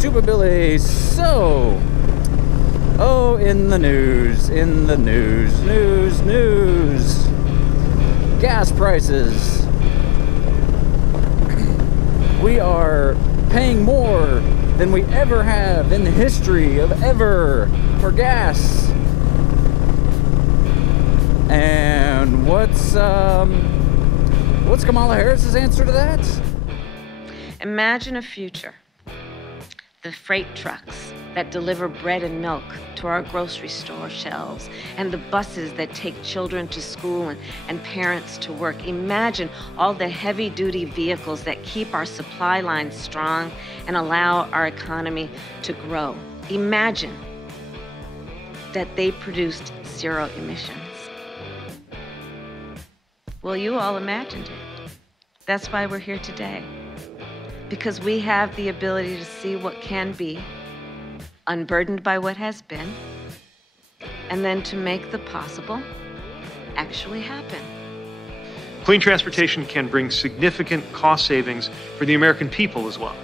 Tuba Billy. So, oh, in the news, news. Gas prices. We are paying more than we ever have in the history of ever for gas. And what's Kamala Harris's answer to that? Imagine a future. The freight trucks that deliver bread and milk to our grocery store shelves, and the buses that take children to school and parents to work. Imagine all the heavy-duty vehicles that keep our supply lines strong and allow our economy to grow. Imagine that they produced zero emissions. Well, you all imagined it. That's why we're here today. Because we have the ability to see what can be, unburdened by what has been, and then to make the possible actually happen. Clean transportation can bring significant cost savings for the American people as well.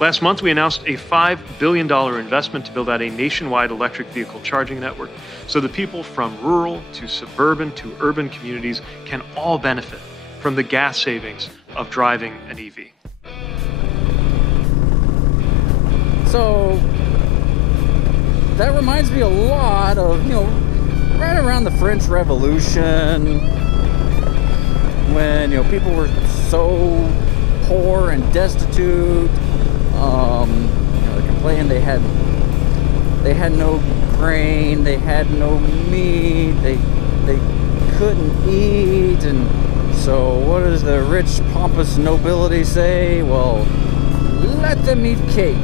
Last month, we announced a $5 billion investment to build out a nationwide electric vehicle charging network so that people from rural to suburban to urban communities can all benefit from the gas savings of driving an EV. So that reminds me a lot of, right around the French Revolution, when, people were so poor and destitute. They complained they had no grain, they had no meat, they couldn't eat, and so what does the rich, pompous nobility say? Well, let them eat cake.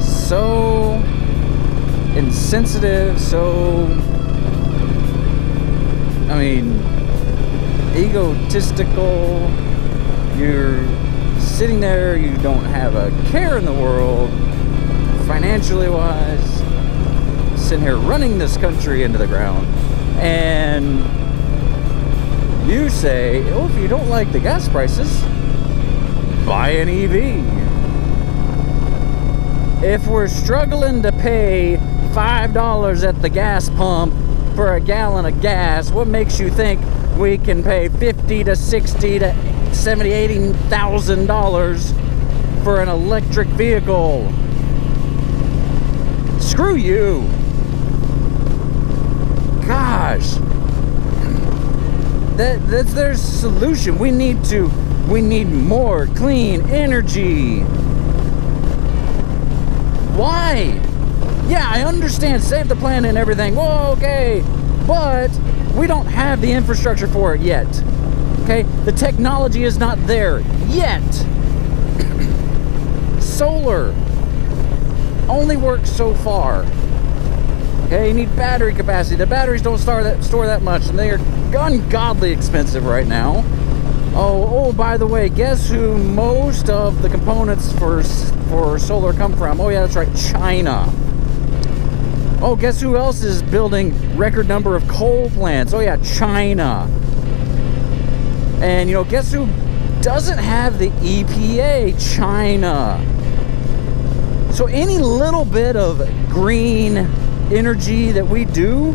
So insensitive, egotistical. You're sitting there, you don't have a care in the world, financially wise, sitting here running this country into the ground, and you say, oh, if you don't like the gas prices, buy an EV. If we're struggling to pay $5 at the gas pump for a gallon of gas, what makes you think we can pay $50 to $60 to $70,000, $80,000 for an electric vehicle? Screw you. Gosh. That's their solution. We need more clean energy. Why? Yeah, I understand, save the planet and everything. Whoa, okay. But we don't have the infrastructure for it yet. Okay? The technology is not there yet. Solar only works so far. Okay, you need battery capacity. The batteries don't store that much, and they are ungodly expensive right now. Oh, by the way, guess who most of the components for solar come from? Oh yeah, that's right, China. Oh, guess who else is building record number of coal plants? Oh yeah, China. And guess who doesn't have the EPA? China. So any little bit of green energy that we do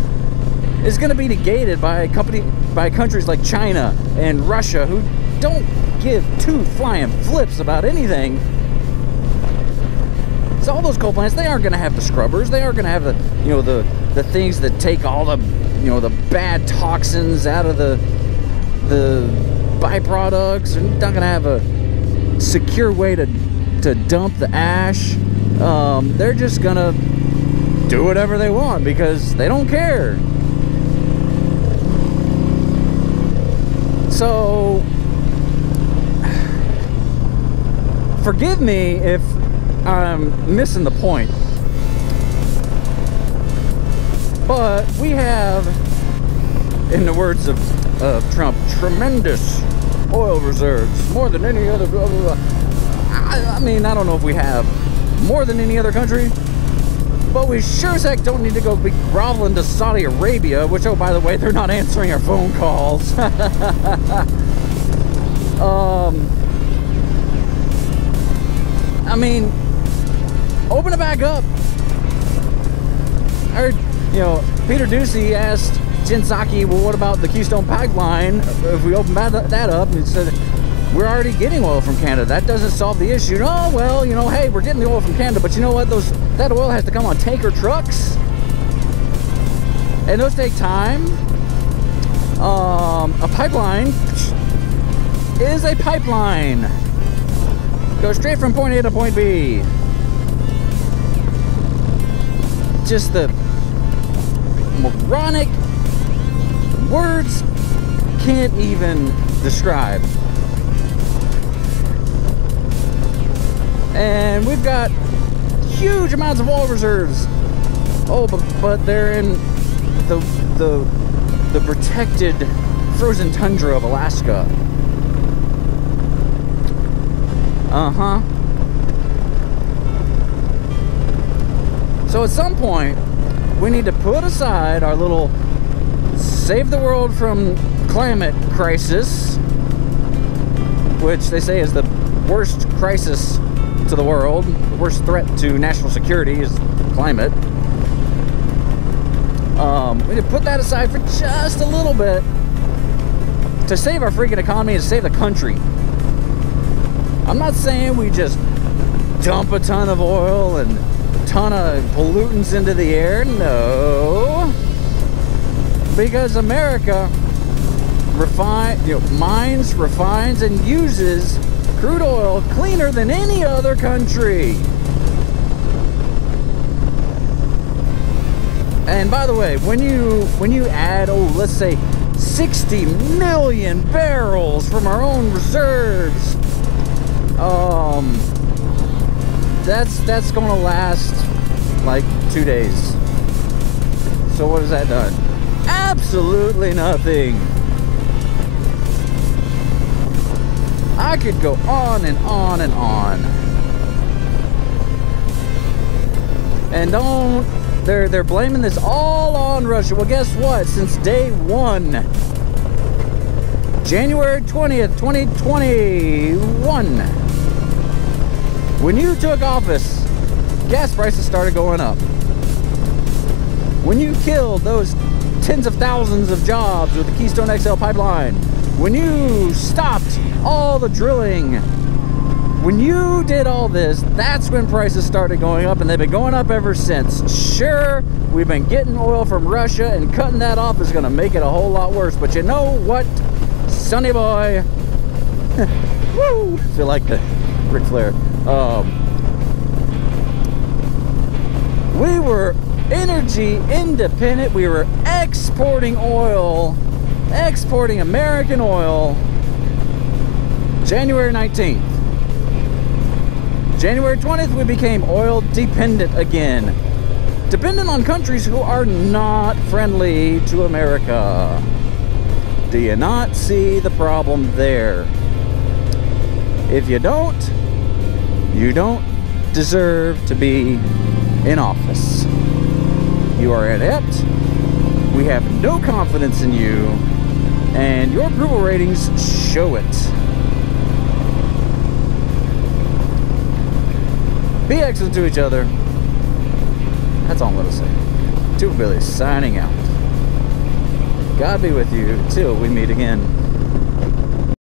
is going to be negated by countries like China and Russia, who don't give two flying flips about anything. So all those coal plants, they aren't going to have the scrubbers. They aren't going to have the the things that take all the the bad toxins out of the byproducts. They're not going to have a secure way to dump the ash. They're just going to do whatever they want because they don't care. So, forgive me if I'm missing the point, but we have, in the words of Trump, tremendous oil reserves, more than any other blah, blah, blah. I mean, I don't know if we have more than any other country, but we sure as heck don't need to go be groveling to Saudi Arabia, which, oh, by the way, they're not answering our phone calls. mean, open it back up. I heard, you know, Peter Doocy asked Jen Psaki, well, what about the Keystone Pipeline? If we open that up, and he said, we're already getting oil from Canada. That doesn't solve the issue. Oh, well, you know, hey, we're getting the oil from Canada, but you know what? That oil has to come on tanker trucks. And those take time. A pipeline is a pipeline. Goes straight from point A to point B. Just the moronic words can't even describe. And we've got huge amounts of oil reserves. Oh, but they're in the protected frozen tundra of Alaska. Uh-huh. So at some point, we need to put aside our little save the world from climate crisis, which they say is the worst crisis to the world, the worst threat to national security is climate. We need to put that aside for just a little bit to save our freaking economy and save the country. I'm not saying we just dump a ton of oil and a ton of pollutants into the air. No. Because America mines, refines, and uses crude oil cleaner than any other country. And by the way, when you add, let's say 60 million barrels from our own reserves, that's gonna last like 2 days. So what has that done? Absolutely nothing. I could go on and on and on. And they're blaming this all on Russia. Well, guess what? Since day one, January 20th, 2021, when you took office, gas prices started going up. When you killed those tens of thousands of jobs with the Keystone XL pipeline, when you stopped all the drilling, when you did all this, that's when prices started going up, and they've been going up ever since. Sure, we've been getting oil from Russia, and cutting that off is going to make it a whole lot worse. But you know what, sonny boy? Woo! Feel like the Ric Flair. We were energy independent. We were exporting oil, exporting American oil, January 19th. January 20th, we became oil dependent again. Dependent on countries who are not friendly to America. Do you not see the problem there? If you don't deserve to be in office. You are inept. We have no confidence in you, and your approval ratings show it. Be excellent to each other. That's all I'm gonna say. Two Billies signing out. God be with you till we meet again.